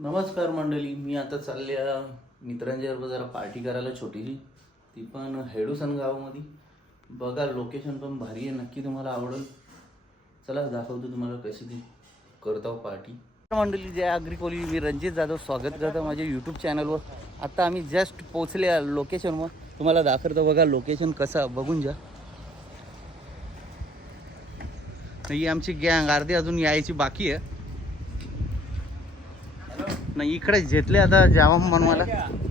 नमस्कार मंडळी मी आता चालले मित्रांच्याबरोबर जरा पार्टी करायला छोटीशी. ती पण हेडूसन गावामध्ये. बघा लोकेशन पण भारी आहे नक्की तुम्हाला आवडेल. चला दाखवतो तुम्हाला कशी ती करतो पार्टी. मंडळी जय अग्रिकोली मी रणजित जाधव स्वागत करतो माझ्या यूट्यूब चॅनलवर आता आम्ही जस्ट पोचले लोकेशनवर तुम्हाला दाखवतो बघा लोकेशन कसं बघून जा. ही आमची गँग अर्धी अजून यायची बाकी आहे. नाही इकडे घेतले आता जावम बनवायला.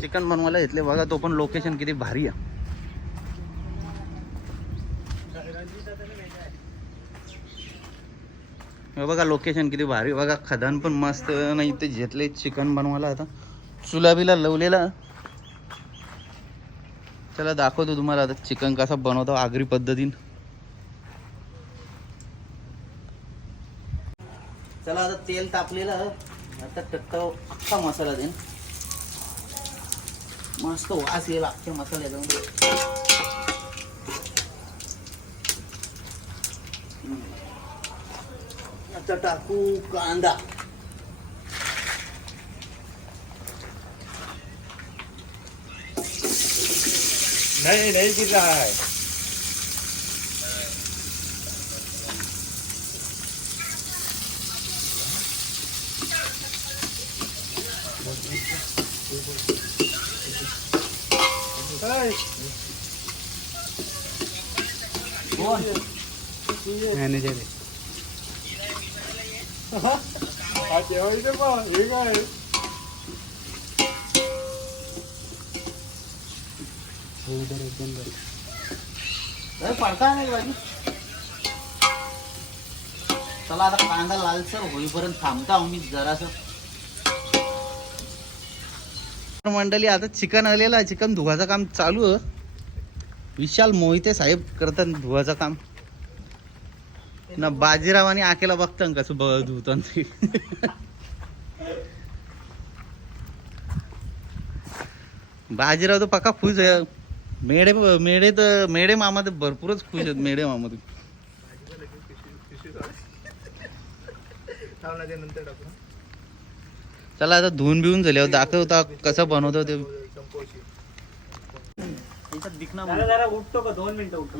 चिकन बनवायला घेतले. बघा तो पण लोकेशन किती भारी आहे. बघा लोकेशन किती भारी बघा खदान पण मस्त नाही ते घेतले चिकन बनवायला आता. चुला बिला लवलेला. चला दाखवतो तुम्हाला आता चिकन कसा बनवतो आगरी पद्धतीन. चला आता तेल तापलेलं. आता टक्का अख्खा मसाला देईन. मस्त वास येईल अख्ख्या मसाल्याचा हम्म. आता टाकू कांदा. नाही नाही गिर कोण मॅनेजर आहे पडता नाही चला आता कांदा लालसर होईपर्यंत थांबता मी जरासं. मंडळी आता चिकन आलेलं आहे. चिकन धुवाचं काम चालू आहे. विशाल मोहिते साहेब करतात धुवाचं काम. ना बाजीराव आणि आकेला बघतं कसं ब धुतात ते? बाजीराव तर पक्का खुश आहे. मेढे मेढे तर मेढे मामा तर भरपूरच खुश आहेत मेढे मामा तर चला आता धुवून बिवून झाल्यावर दाखवता कसं बनवतो ते. उठतो का? दोन मिनिटं उठतो.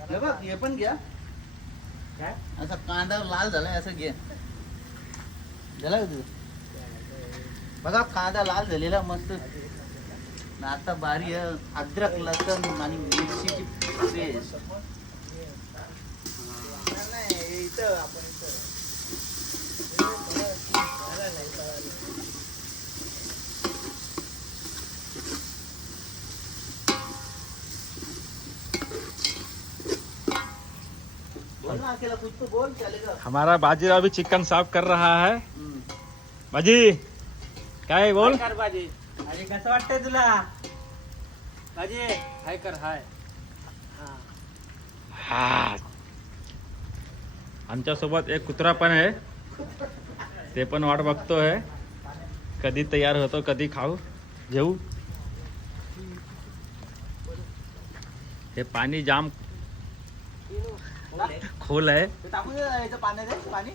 हे बघ हे पण घ्या. काय? असा कांदा लाल झालाय असं घे. झाला का? बघा कांदा लाल झालेला मस्त. आणि आता बारी अद्रक लसण आणि मिरचीची हमारा बाजीराव भी चिकन साफ कर रहा है. बाजी काय बोल? कर बाजी। अरे कसं वाटतंय तुला? बाजी हाय कर हाय. हा. आमच्यासोबत एक कुत्रा पण आहे. ते पण वाट बघतो आहे. कधी तयार होतो कधी खाऊ. घेऊ. हे पाणी जाम खोल आहे. याचं पाण्यात पाणी.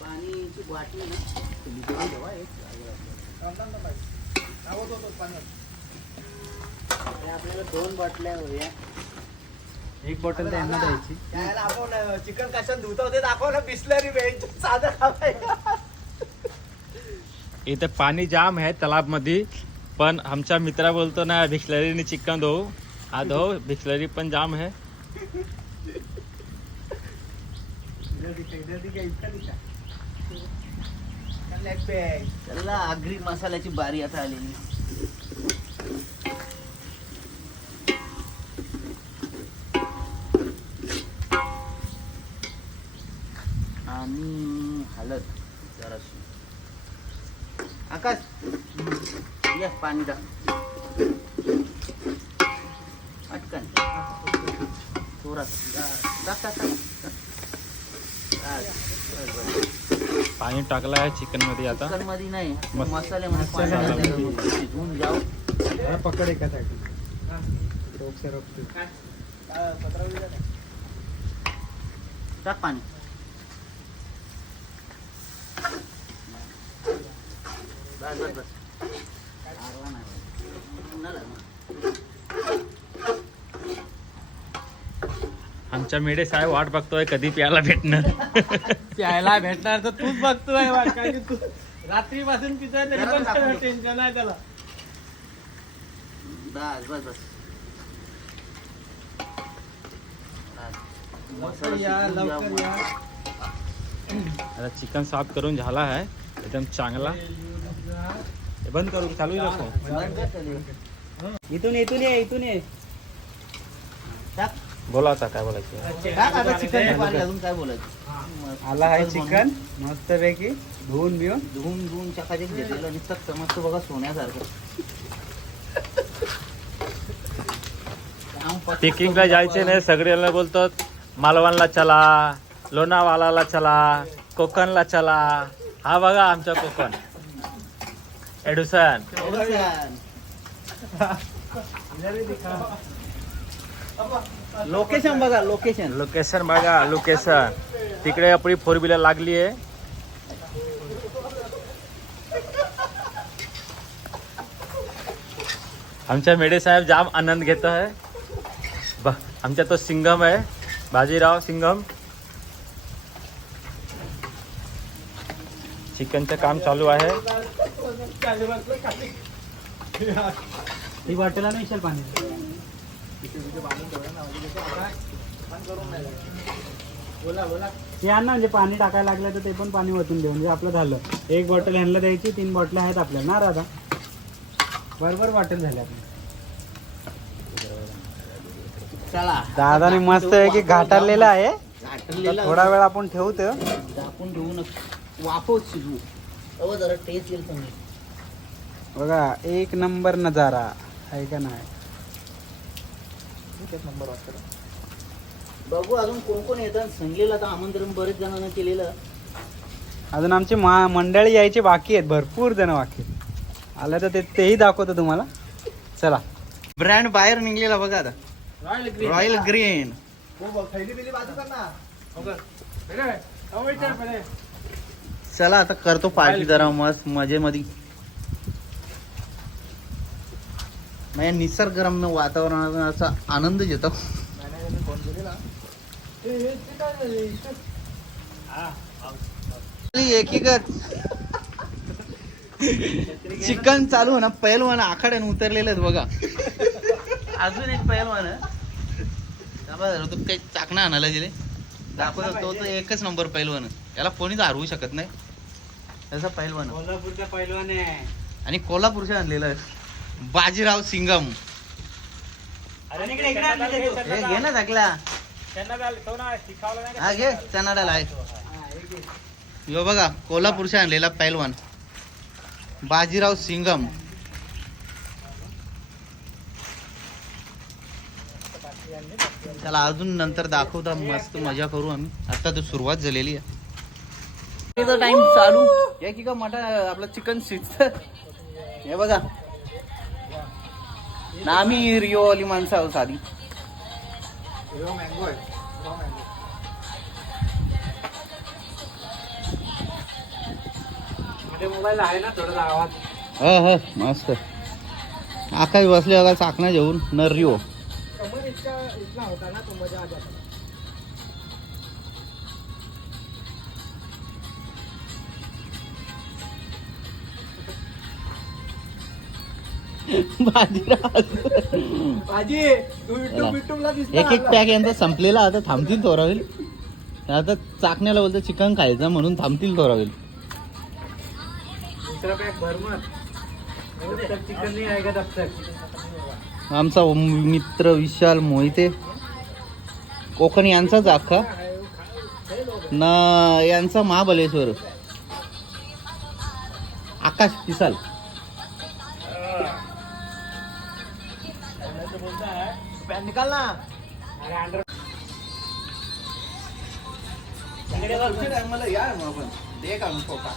पाणीची बाटली ना. ठेवा एक. हे आपल्याला दोन बाटल्या एक बॉटल त्यांना द्यायची. आपण चिकन कशात धुता? होते दाखव ना बिस्लरी वेज साधं खावायला. इथे पाणी जाम आहे तलाबमध्ये पण आमचा मित्र बोलतो ना भिक्सलरीने चिकन धो हा धो पण जाम आहे चला आगरी मसाल्याची बारी आता आलेली. आणि हालत जराशी. आकाश ये पाणी टाक पाणी टाकलं आहे चिकनमध्ये आता चिकनमध्ये नाही मस- पाणी. शिजवून जाऊ पकड एका रोग टाक पाणी. बस बस बस. लागला नाही. झालं ना. आमच्या मेडे साहेब वाट बघतोय कधी प्यायला भेटणार? प्यायला भेटणार तर तूच बघतोय कारण की तू रात्रीपासून पितोय तरी पण. टेन्शन आहे त्याला. बस बस बस. आता चिकन साफ करून झाला आहे एकदम चांगला. बंद करून चालू नको इथून इथून ये इथून ये. बोला आता काय बोलायचं? टाक आता चिकन पाणी अजून काय बोलायचं आला आहे चिकन मस्त पैकी धुवून बिवून. धुवून धुवून चकाचक घेतलेलं नुसतं समजतो बघा सोन्यासारखं पिकिंगला जायचे नाही सगळ्यांना बोलतात मालवणला चला लोणावालाला चला कोकणला चला. हा बघा आमचा कोकण. एडुसन. लोकेशन बघा लोकेशन लोकेशन बघा लोकेशन तिकडे आपली फोर व्हीलर लागली आहे. आमच्या मेडे साहेब जाम आनंद घेतो आहे. ब आमचा तो सिंगम आहे. बाजीराव सिंगम चिकनचं काम चालू आहे. ही वाटेला नाही पाणी. बोला बोला ते आण ना म्हणजे पाणी टाकायला लागलं तर ते पण पाणी वतून देऊ म्हणजे आपलं झालं. एक बॉटल ह्यांना द्यायची तीन बॉटल आहेत आपल्याला. ना राधा? बरोबर बॉटल झाल्या आपल्या चला. दादाने मस्त आहे की घाटारलेला आहे? घाटलेलं थोडा वेळ आपण ठेवतो झाकून घेऊ नका वाफव शिजवू. अहो जरा टेस्ट येईल चांगली बघा एक नंबर नजारा. आहे का नाही? बघू अजून कोण कोण येतात संगलीला तर आमंत्रण बरेच जणांना केलेलं. अजून आमची मा मंडळी यायची बाकी आहेत भरपूर जण बाकी आहेत. आलं तर ते तेही दाखवतो तुम्हाला. चला. ब्रँड बाहेर निघलेला बघा आता. रॉयल ग्रीन चला आता करतो पार्टी जरा मस्त मजेमध्ये माझ्या निसर्गरम्य वातावरणाचा आनंद घेतो. एकीकच. चिकन चालू ना पैलवान आखाड्याने उतरलेले आहेत बघा. अजून एक जरा, तो काही चाकणा आणायला गेले. दाखवतो तो तर एकच नंबर पैलवान. याला कोणीच हरवू शकत नाही. त्याचा पैलवान आहे. कोल्हापूरच्या पैलवान आहे. आणि कोल्हापूरच्या आणलेला आहे. बाजीराव सिंगम. हे घे ना टाकला हा घे चना डाल आहे. यो बघा कोल्हापूरच्या आणलेला पैलवान. बाजीराव सिंगम. त्याला अजून नंतर दाखवता मस्त मजा करू आम्ही. आता तर सुरुवात झालेली आहे. टाइम चालू. या की का मटा आपलं चिकन शिजत. हे बघा. ना आम्ही रिओवाली माणसं आहोत साधी. मोबाईल आहे. ना थोडं गावात. हो हो मस्त. आकाश बसले बघा चाकणा घेऊन न रिओ. इतका होता ना तो मजा आली बाजीराव. एक एक पॅक यांचा संपलेला आता थांबतील थोडा होईल आता चाकण्याला बोलतो चिकन खायचं म्हणून थांबतील थोडा होईल आमचा मित्र विशाल मोहिते. कोकण यांचाच अख्खा ना यांचा महाबलेश्वर. आकाश पिसाल निकाल ना अरे अंडर मला या मग आपण दे काढून फोटा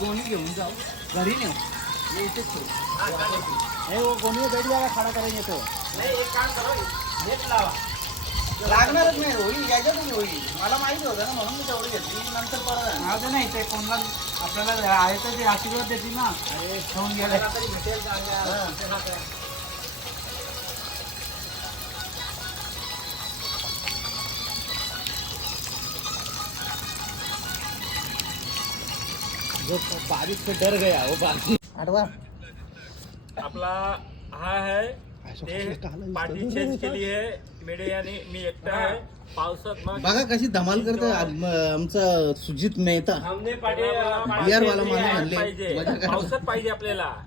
गोणी घेऊन जाऊ घरी नेऊ मी इथेच ठेवू. हे वो कोणी बैठ जागा खडा करायला येतो लागणारच नाही होईल याच्यातच होईल मला माहिती होतं ना म्हणून मी तेवढी घेतली. नंतर परत. राहू नाही ते कोणाला आपल्याला आहे तर ते आशीर्वाद देतील ना. अरे ठेवून गेले जो बारिश से डर गया वो बारिश आठवा आपला हा आहे ते पार्टी चेंज केली आहे. मेडे आणि मी एकटा आहे. पावसात मग बघा कशी धमाल करतोय. आम- आमचा सुजित मेहता. हमने पार्टी बिहार वाला माणूस म्हणले, पाहिजे. मजा करा. पावसात पाहिजे आपल्याला.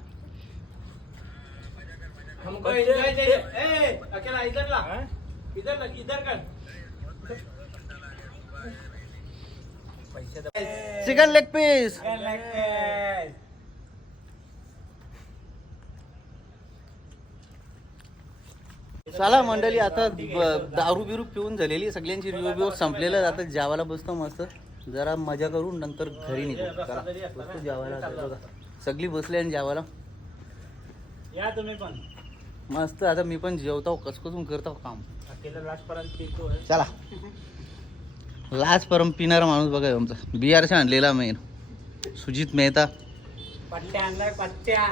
हमको बच्चे- enjoy चाहिए. ए अकेला इधर ला. हा? इधर ला इधर कर. पैसे दे- चिकन लेग पीस चला मंडळी आता ब- दारू बिरू पिऊन झालेली सगळ्यांची रिओ बिओ संपलेलं आता जेवायला बसतो मस्त. जरा मजा करून नंतर घरी निघू. चला बसतो जेवायला आता. बघा सगळी बसली आणि जेवायला. या तुम्ही पण. मस्त. आता मी पण जेवतो कसकसून करतो काम. अकेला है चला. लास्ट परम पिणारा माणूस बघा ह्यो आमचा. बिहारचा आणलेला मेन सुजित मेहता. पट्ट्या आणलाय पट्ट्या.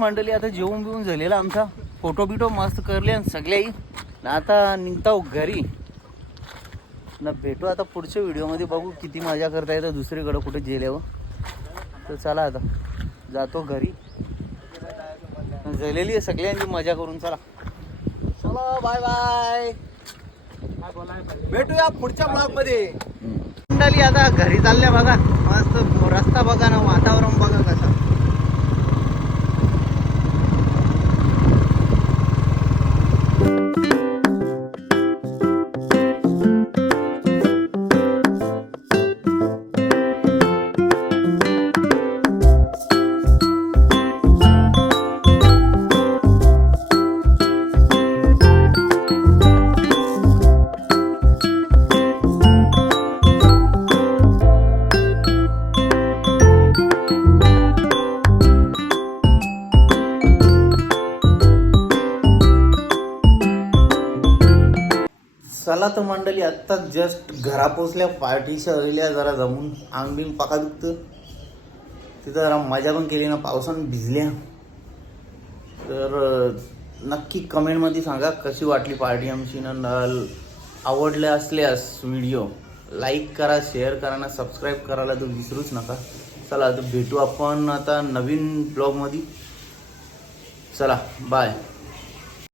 मंडळी आता जेवून बिवून झालेला आमचा. फोटो बिटो मस्त करले आणि सगळ्याही. आता निघताव घरी. न भेटू आता पुढच्या व्हिडिओमध्ये. बघू किती मजा करता येतं दुसरीकडं कुठे गेल्यावर. तर चला आता. जातो घरी. झालेली आहे सगळ्यांची मजा करून. चला. चला बाय बाय भेटूया पुढच्या ब्लॉगमध्ये मंडळी आता घरी चालल्या बघा. मस्त रस्ता बघा ना वातावरण बघा कसं. आत्ता जस्ट घरा पोचल्या पार्टीच्या आलेल्या जरा जमून आंग बिंग पाका दुखतं. तिथं जरा मजा पण केली ना पावसानं भिजल्या. तर नक्की कमेंटमध्ये सांगा कशी वाटली पार्टी आमची. ना न- आवडल्या असल्यास व्हिडिओ लाईक करा शेअर करा ना सबस्क्राईब करायला तर विसरूच नका. चला तर भेटू आपण आता नवीन ब्लॉगमध्ये चला बाय